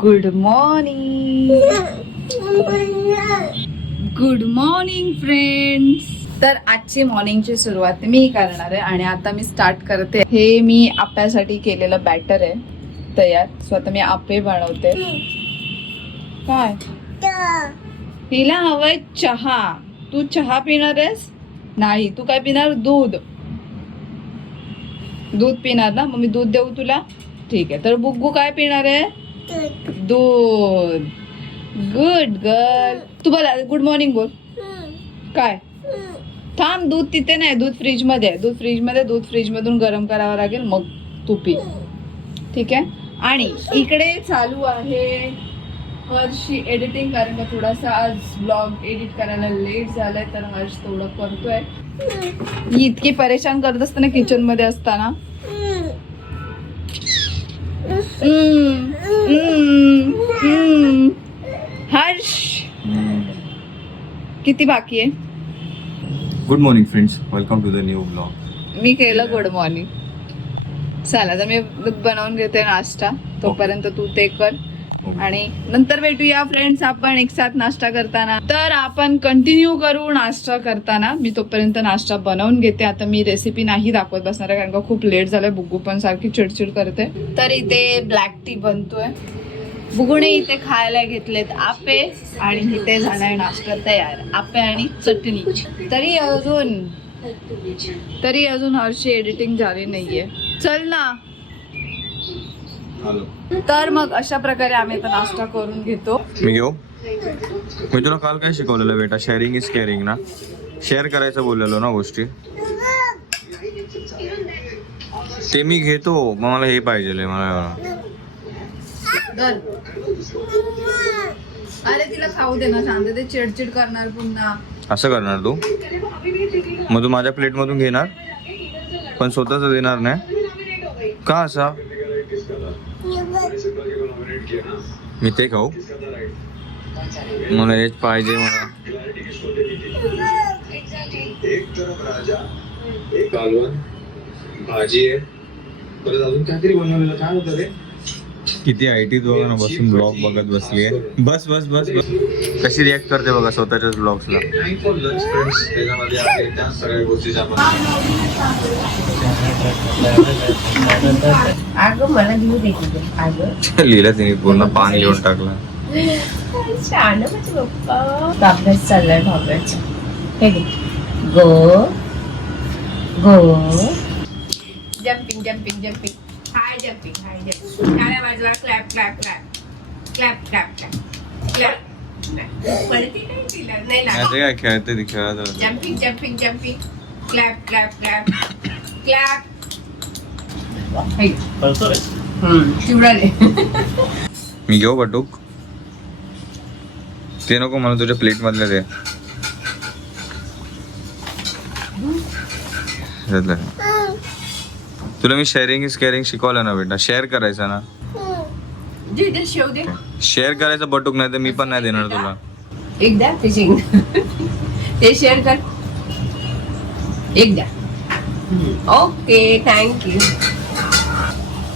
Good morning good morning friends तर आजची मॉर्निंगची सुरुवात मी करणार आहे आणि आता मी स्टार्ट करते. हे मी आप्यासाठी केलेलं बॅटर आहे. तयार. सो आता मी आपे बनवते. काय? हिला हवंय चहा. तू चहा पिणार आहेस? नाही. तू काय पिणार? दूध. दूध पिणार ना? मग मी दूध देऊ तुला? ठीक आहे. तर बुग्गू काय पिणार आहे? दूध गुड गर्ल तू बोला गुड मॉर्निंग बोल. काय? थांब दूध तिथे नाही दूध फ्रीजमध्ये आहे. दूध फ्रीजमध्ये दूध फ्रीज मधून गरम करावं लागेल मग तू पी. ठीक आहे? आणि इकडे चालू आहे हर्षची एडिटिंग कारण का थोडासा आज ब्लॉग एडिट करायला लेट झालाय तर हर्ष थोडं करतोय. इतकी परेशान करत असते ना किचनमध्ये असताना हम्म, हम्म, हम्म. हर्ष किती बाकी आहे? Good morning friends welcome to the new blog मी केलं गुड मॉर्निंग चला तर मी बनवून घेते नाश्ता. तोपर्यंत तू ते कर. आणि नंतर भेटूया फ्रेंड्स आपण एक साथ नाश्ता करताना. तर आपण कंटिन्यू करू नाश्ता करताना. मी तोपर्यंत नाश्ता बनवून घेते. आता मी रेसिपी नाही दाखवत बसणार आहे कारण का खूप लेट झालंय. बुग्गू पण सारखी चिडचिड करते. तर इथे ब्लॅक टी बनतोय. बुगुणे इथे खायला घेतलेत आपे आणि इथे झालाय नाश्ता तयार. आपे आणि चटणी. तरी अजून तरी अजून हरशी एडिटिंग झाली नाहीये. चल ना. तर मग अशा प्रकारे आम्ही आता नाश्ता करून घेतो. मी घेऊ? मी तुला काल काय शिकवलेलं बेटा? शेअरिंग इज केअरिंग ना? शेअर करायचं बोललेलो ना गोष्टी? ते मी घेतो. मग मला हे पाहिजे मला. तर अरे तिला खाऊ दे ना शांत ते चिडचिड करणार पुन्हा. असं करणार तू? मग तू माझ्या प्लेट मधून घेणार? पण स्वतःच देणार नाही? का असा? मी ते खाऊ. मला हेच पाहिजे मला. एक कालवण भाजी आहे. परत अजून काहीतरी बनवलेलं काय होतं ते किती आय टी दोघांना बसून ब्लॉग बघत बसली बस बस बस बस. कशी रिॲक्ट करते बघा स्वतःच्याच ब्लॉग्सला आहे लिहिलं तिने पूर्ण पान लिहून टाकलं. अभ्यास चाललाय हे go go. Jumping jumping jumping high jumping high jumping टाळ्या बाजूला clap clap clap clap clap clap नाही तिला? नाही नाही लागत काय खेळते ती खेळत होती. Jumping jumping jumping clap clap clap clap चिवडाले. मी घेऊ बटूक? ते नको मला तुझ्या प्लेट मधले ते घेतलं. तुला मी शेअरिंग इज केअरिंग शिकवलं ना बेटा. शेअर करायचं ना. शेव दे. शेअर करायचं बटूक नाही तर मी पण नाही देणार तुला. एकदा ते शेंग ते शेअर कर. एकदा. ओके थँक्यू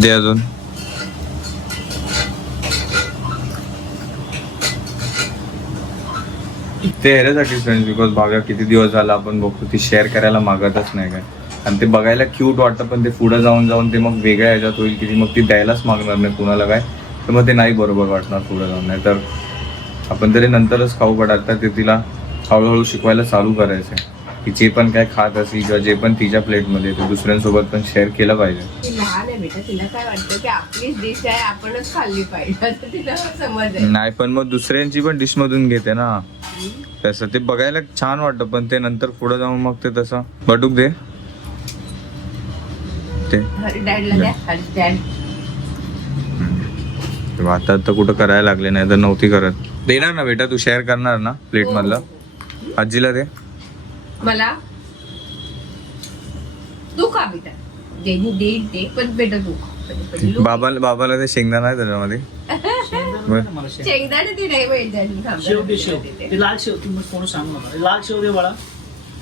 दे अजून. ते ह्याच्यासाठी फ्रेंड्स बिकॉज भाव्या किती दिवस झाला आपण बघतो ती शेअर करायला मागतच नाही काय. आणि ते बघायला क्यूट वाटतं पण ते पुढे जाऊन जाऊन ते मग वेगळ्या ह्याच्यात होईल की मग ती द्यायलाच मागणार नाही कुणाला काय. तर मग ते नाही बरोबर वाटणार पुढे जाऊन. नाही तर आपण तरी नंतरच खाऊ पडाल तर ते तिला हळूहळू शिकवायला चालू करायचं की जे पण काय खात असेल किंवा जे पण तिच्या प्लेटमध्ये ते दुसऱ्यांसोबत पण शेअर केलं पाहिजे. लहान आहे बेटा तिला काय वाटतं की आपलीच डिश आहे आपणच खाल्ली पाहिजे. असं तिला समज आहे. नाही पण मग दुसऱ्यांची पण डिश मधून घेते ना. तसं ते बघायला छान वाटतं पण ते नंतर पुढे जाऊन मग ते तसं बटूक दे. ते आता तर कुठं करायला लागले नाही तर नव्हती करत. देणार ना बेटा तू शेअर करणार ना प्लेट मधलं? आजीला दे. मला? तू खा बेटा. दे दे दे पण बेटा तू खा. पहिले- पहिले लोक- बाबाला बाबाला ते शेंगदाणा आहे त्याच्यामध्ये. बरं. शेंगदाणे. ती नाही पाहिजे शेव दे शेव. ते लाल शेव तू मग कोण सांगू नका. लाल शेव दे बाळा.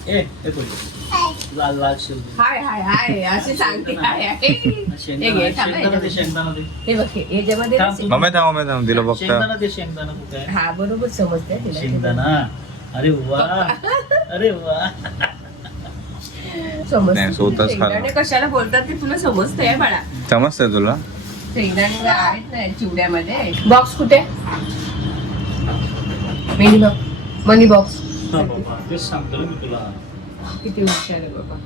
ए हे पहिले लाल लाल हाय हाय हाय असे सांगते हाय हाय. हे घे, शेंगदाणा थांब, शेंगदाणा दे हे शेंगदाणा दे हे बघ हे याच्यामध्ये थांब, मम्मी थांब मम्मी थांब तिला बघता शेंगदाणा दे शेंगदाणा कुठे आहे? हा बरोबर समजते तिला शेंगदाणा. अरे वा. अरे वा. समजते नाही, स्वतःच शेंगदाणे खाल्लं. कशाला बोलतात ते तुला समजतंय बाळा. समजतंय तुला? शेंगदाणे आहेत ना चिवड्यामध्ये. बॉक्स कुठे? मिनी बॉक्स मनी बॉक्स हा बाबा तेच सांगतो ना मी तुला. किती हुशार आहे बाबा.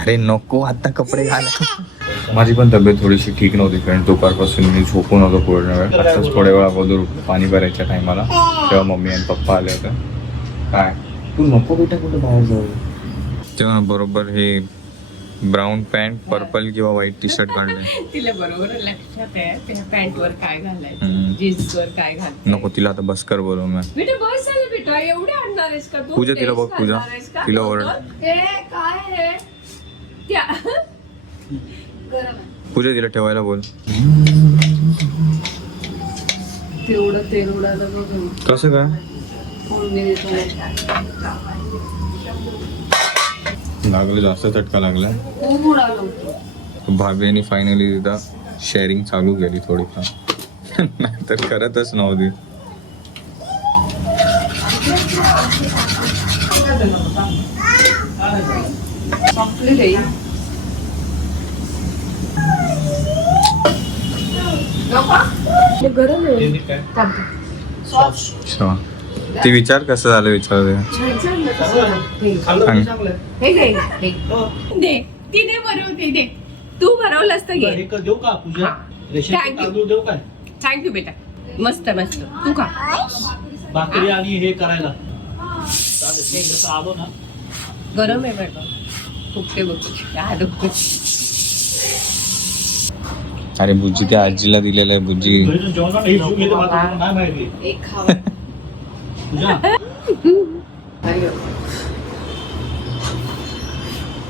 अरे नको आता कपडे घाल. माझी पण तब्येत थोडीशी ठीक नव्हती कारण दुपारपासून मी झोपून होतो पूर्ण वेळ आताच थोड्या वेळ अगोदर पाणी भरायच्या टायमाला. तेव्हा मम्मी आणि पप्पा आले होते. काय? तू नको बेटा कुठे बाहेर जाऊ. तेव्हा बरोबर हे ब्राऊन पॅन्ट पर्पल किंवा व्हाईट टी शर्ट काढले तिला बरोबर लक्षात आहे. त्या पॅन्ट वर काय घालायचं? हम्म. जीन्स वर काय घालायचं नको तिला आता बस कर बोलव मी बेटा बस झालं बेटा एवढे आणणार आहेस का तू? पूजा, तिला बघ, पूजा. तिला ओरड. हे काय हे? त्या गरम आहे. पूजा तिला ठेवायला बोल. तेवढं तेल उडालं बघ. कसं काय? फोडणी देतो. लागलं जास्त चटका लागला खूप उडालं. होतं भाभीने फायनली तिथं शेअरिंग चालू केली थोडीफार. नाहीतर करतच नव्हती. हे गरम आहे ते अच्छा. विचार कसं झालं विचार ते. दे तिने बनवते दे तू तर तुला घे हे का देऊ का पूजा हा. Ration Thank you. तांदूळ देऊ काय थँक्यू बेटा मस्त मस्त तू खा भाकरी आणि हे करायला चालेल. मी जसं आलो ना. गरम आहे बेटा फुकते बघ. दुखते अरे बुज्जी त्या आजीला दिलेलं आहे बुज्जी. घरी जाऊन जेवण हे जीव घेते मला तुला नाही माहिती एक खावा पूजा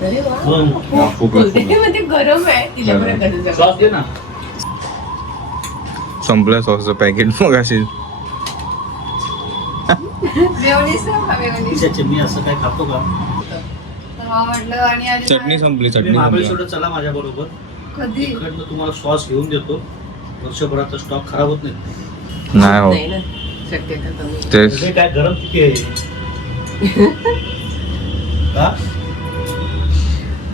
अरे वा. हो. हा, खूप आहे, खूप आहे. मध्ये गरम आहे. तिला बरं. गरज आहे. सॉस दे ना. संपलं सॉसचं पॅकेट मग अशी तिच्या चटणी असं काय खातो का? म्हटलं आणि आधी चटणी संपली मी चटणी संपली. महाबळेश्वरला चला माझ्या बरोबर कधी तुम्हाला सॉस घेऊन देतो. वर्षभराचा स्टॉक खराब होत नाही. नाही हो तेच. काय गरम किती आहे? का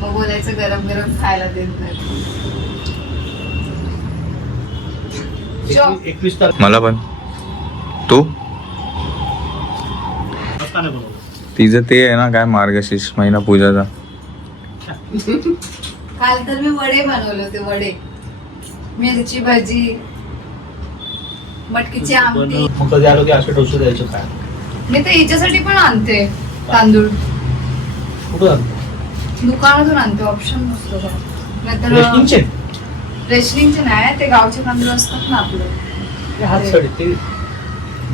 मग बोलायचं गरम गरम खायला देत नाही. मला पण. तू? तिचं ते आहे ना काय मार्गशीर्ष महिना पूजाचा. काल तर मी वडे बनवले होते वडे. मिरची भाजी मटकीची आमटी. बनव- मग कधी आलो की असे डोसे द्यायचे काय? मी तर हिच्यासाठी पण आणते तांदूळ. कुठं आणतो? दुकानातून आणते ऑप्शन नसतो का नाहीतर रेशनिंगचे? रेशनिंगचे नाही ते गावचे तांदूळ असतात ना आपले. हात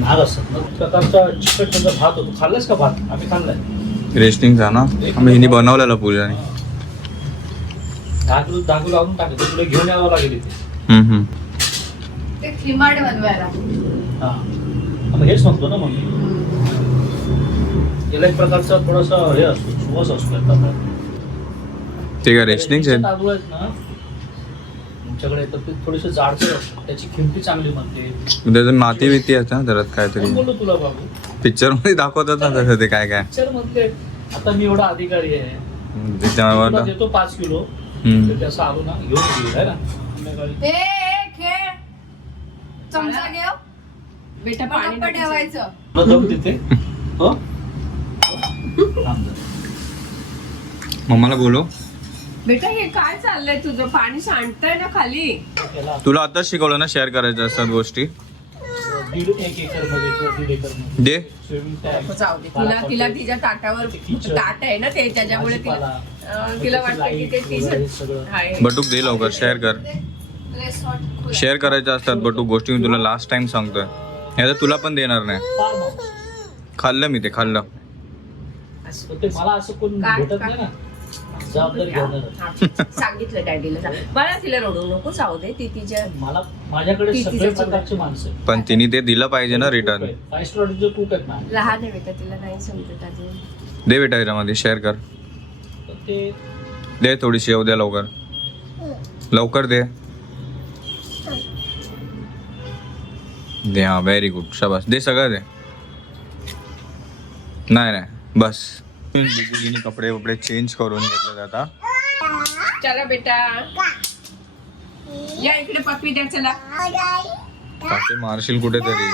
महाग असतात. प्रकारचा चिकट त्याचा भात होतो. खाल्लास का भात? आम्ही खाल्लाय. रेशनिंगचा ना? आम्ही हिने बनवलेला पूजाने दहा किलो आणून टाकायचं तुला घेऊन यावं लागेल इथे. हम्म, हम्म. ते खिमाड बनवायला. हा. मग हेच म्हणतो ना मग. मी. याला एक प्रकारचा थोडासा हे असतो सुवास असतो या तांदळात. ते काय तांदूळ आहेत ना तुमच्याकडे तर ते थोडेसे जाडसर असतात. त्याची किमती चांगली म्हणते त्याचं माती बिती आहे ना त्याच्यात काहीतरी. बोललो तुला बाबू. पिक्चरमध्ये दाखवतात ना तसं ते काय काय. पिक्चर म्हणते आता मी एवढा अधिकारी आहे. त्याच्यावर तुला ना- देतो पाच किलो. हम्म. तर त्याचं आलो ना घेऊन येईल है ना? संध्याकाळी. ए, ए, खेळ. चमचा घेऊ? बेटा पण गप्पा ठेवायचं. हो? थांब जरा. मम्माला बोलो बेटा हे काय चाललंय तुझं? पाणी सांडतंय ना खाली? तुला आताच शिकवलं ना शेअर करायच्या असतात गोष्टी. दीड एक एकरमध्ये किंवा दीड एकरमध्ये दे. स्विमिंग टँक जाऊ दे तिला तिला तिच्या ताटावर ताट आहे ना ते त्याच्यामुळे तिला अं, तिला वाटतं की ते तिचं सगळं आहे बटूक दे लवकर शेअर कर. शेअर करायच्या असतात बटूक गोष्टी मी तुला लास्ट टाइम सांगतोय. हे तर तुला पण देणार नाही. फार्म हाऊस खाल्लं मी ते खाल्लं. पण ते मला असं कोण काय- भेटत नाही ना जबाबदारी घेणार सांगितलं डॅडीला. मला तिला रडू नको जाऊ दे. ती तिच्या मला माझ्याकडे ती- सगळे तिचं प्रकारचे माणसं आहेत. पण तिने ते दिलं पाहिजे ना रिटर्न फाईव्ह स्टार कुक आहेत ना लहान आहे बेटा तिला नाही समजत अजून. दे बेटा याच्यामध्ये शेअर कर. तर ते दे थोडीशी येऊ द्या लवकर. लवकर दे. दे हा व्हेरी गुड शाबास. दे सगळं दे. नाही नाही. बस. कपडे वपडे चेंज करून घेतले जाता चला बेटा. या इकडे पप्पी द्या चला. काकी मारशील कुठेतरी.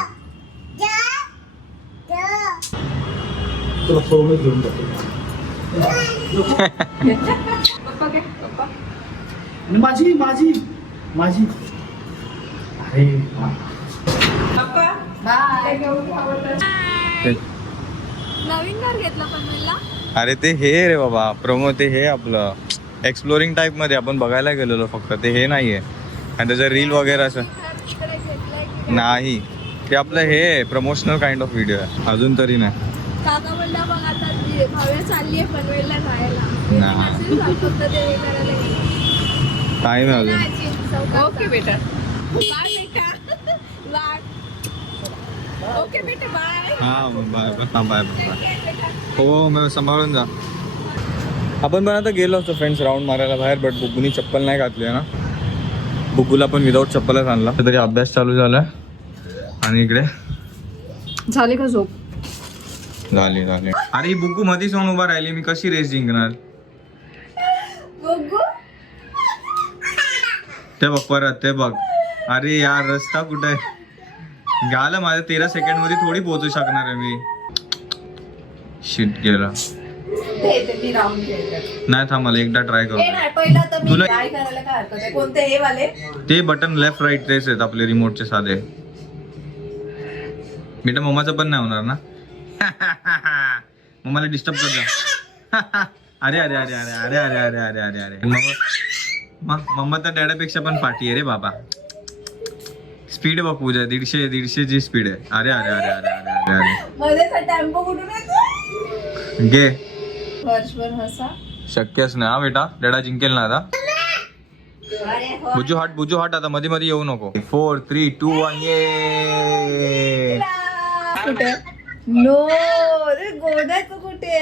माझी माझी माझी. अरे बाय नवीन घर घेतलं पनवेलला अरे ते हे रे बाबा प्रोमो ते हे आपलं. एक्सप्लोरिंग टाईपमध्ये आपण बघायला गेलेलो फक्त ते हे नाहीये. आणि त्याचं रील वगैरे असं. नाही. ते आपलं हे प्रमोशनल काइंड ऑफ व्हिडिओ आहे. अजून तरी नाही. काका म्हणला बघ आता ती भाव्या चालली आहे पनवेलला राहायला नाही. असेल फक्त ते करायला गेली. टाइम आहे अजून. ओके बेटा. ओके बेटा बाय हा बाय बाय बाय बाय हो मग सांभाळून जा. आपण पण आता गेलो असतो फ्रेंड्स राऊंड मारायला बाहेर बट बुग्गूनी चप्पल नाही घातली आहे ना. बुग्गूला पण विदाऊट चप्पलच आणला. तरी अभ्यास चालू झालाय. आणि इकडे? झाली का झोप? झाली झाली. अरे बुग्गू मध्येच जाऊन उभा राहिली. मी कशी रेस जिंकणार? ते बघ परत ते बघ. अरे यार रस्ता कुठे आहे? गालं माझ्या तेरा सेकंडमध्ये थोडी पोहोचू शकणार आहे मी. शिट गेला. नाही थांब मला एकदा ट्राय करू तुला- ते बटन लेफ्ट राईट तेच आहेत आपले रिमोटचे साधे. बेटा मम्माचं पण नाही होणार ना? मम्माला डिस्टर्ब कर जा अरे अरे अरे अरे अरे अरे अरे अरे अरे अरे. मम्मा तर डॅडापेक्षा पण पाठी आहे रे बाबा. स्पीड बघ पूजा दीडशे दीडशेची स्पीड आहे. अरे अरे अरे अरे अरे अरे अरे. मध्ये टेम्पो कुठून येतो घे. वर्षभर हसा. शक्यच नाही हा बेटा. डॅडा जिंकेल ना आता. अरे हो. बुजू हाट बुजू हाट आता. मध्ये मध्ये येऊ नको. फोर थ्री टू वन ये कुठे? नो रे गोदाचं कुठे?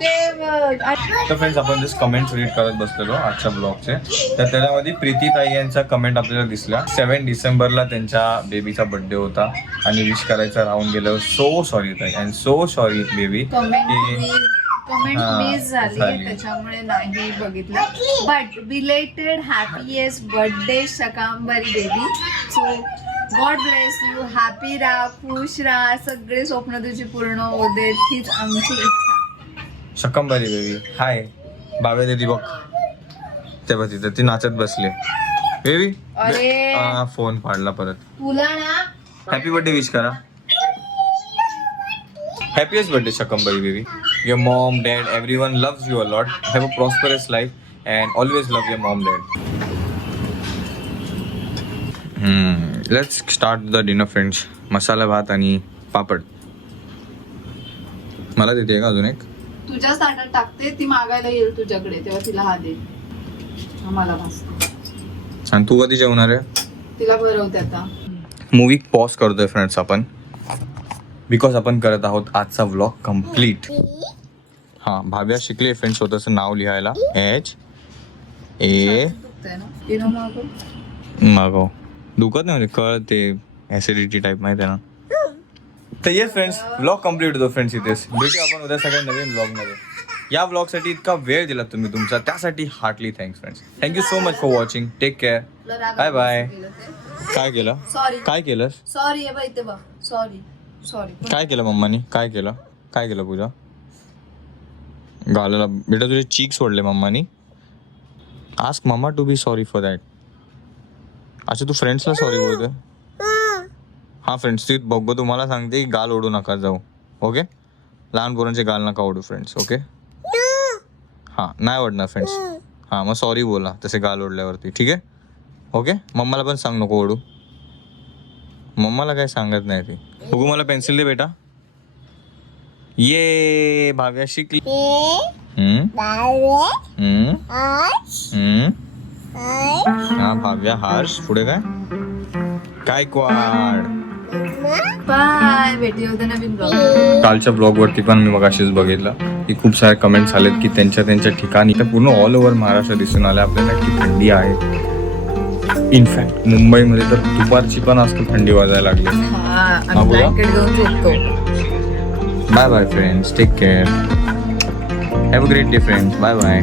तर फ्रेंड्स आपण जस्ट कमेंट्स रीड करत बसलेलो आजच्या ब्लॉगचे तर त्याच्यामध्ये प्रीती ताई यांचा कमेंट आपल्याला दिसला सेवन डिसेंबरला त्यांच्या बेबीचा बर्थडे होता. आणि विश करायचं राहून गेलं. सो सॉरी ताई. And so sorry baby comment comment miss झाली. त्याच्यामुळे नाही बघितलं. But belated happiest birthday Shakambari baby so God bless you happy राहा खुश राहा सगळे स्वप्न तुझी पूर्ण होऊ देत. हीच आमची इच्छा. Shakambari baby hi. बाबे दिदी बघ. तेव्हा तिथं ती नाचत बसली. बेबी अरे. फोन पाडला परत. तुला ना हॅपी बर्थडे विश करा. Happiest birthday Shakambari baby your mom dad everyone loves you a lot have a prosperous life and always love your mom dad let's start the dinner friends मसाला भात आणि पापड मला देते का अजून एक तुझ्या ताटात टाकते ती मागायला येईल तुझ्याकडे तेव्हा तिला हा दे आम्हाला भासतो. आणि तू कधी जेवणार आहे? तिला भरवते आता. मूवी पॉज करतोय फ्रेंड्स आपण. बिकॉज आपण करत आहोत आजचा व्लॉग कंप्लीट हा भाव्या शिकली फ्रेंड्स स्वतःचं नाव लिहायला. एच ए दुखतंय ना? तिनं दुखत नाही म्हणजे कळ ते ऍसिडिटी टाईप माहिती आहे ना? तर येस फ्रेंड्स व्लॉग कंप्लीट होतो फ्रेंड्स इथेच. भेटू आपण उद्या सगळ्या नवीन vlog मध्ये या व्लॉगसाठी इतका वेळ दिला तुम्ही तुमचा. त्यासाठी heartily thanks friends thank you so much for watching take care bye bye काय केलं? सॉरी काय केलंस? सॉरी सॉरी सॉरी काय केलं मम्मानी? काय केलं? काय केलं पूजा? घालायला बेटा तुझे चीक सोडले मम्मानी. Ask mamma to be sorry for that अच्छा तू फ्रेंड्सला सॉरी बोलतोय. हा फ्रेंड्स ती बघ तुम्हाला सांगते की गाल ओढू नका जाऊ. ओके लहान पोरांचे गाल नका ओढू फ्रेंड्स ओके हां नाही ओढणार फ्रेंड्स हां मग सॉरी बोला तसे गाल ओढल्यावरती ठीक आहे? ओके मम्माला पण सांग नको ओढू. मम्माला काय सांगत नाही ती. बघू मला पेन्सिल दे बेटा. ये भाव्या शिकली? हा भाव्या हर्ष पुढे काय? काय क्वाड बाय भेटूया उद्या नवीन ब्लॉग कालच्या ब्लॉग वरती पण मी मग असेच बघितलं. की खूप सारे कमेंट्स आलेत की त्यांच्या त्यांच्या ठिकाणी तर पूर्ण ऑल ओव्हर महाराष्ट्र दिसून आले आपल्याला की थंडी आहे. इनफॅक्ट मुंबईमध्ये तर दुपारची पण आजकाल थंडी वाजायला लागली. हा आम्ही बोला. ब्लँकेट घेऊन झोपतो. Bye bye friends take care have a great day friends bye bye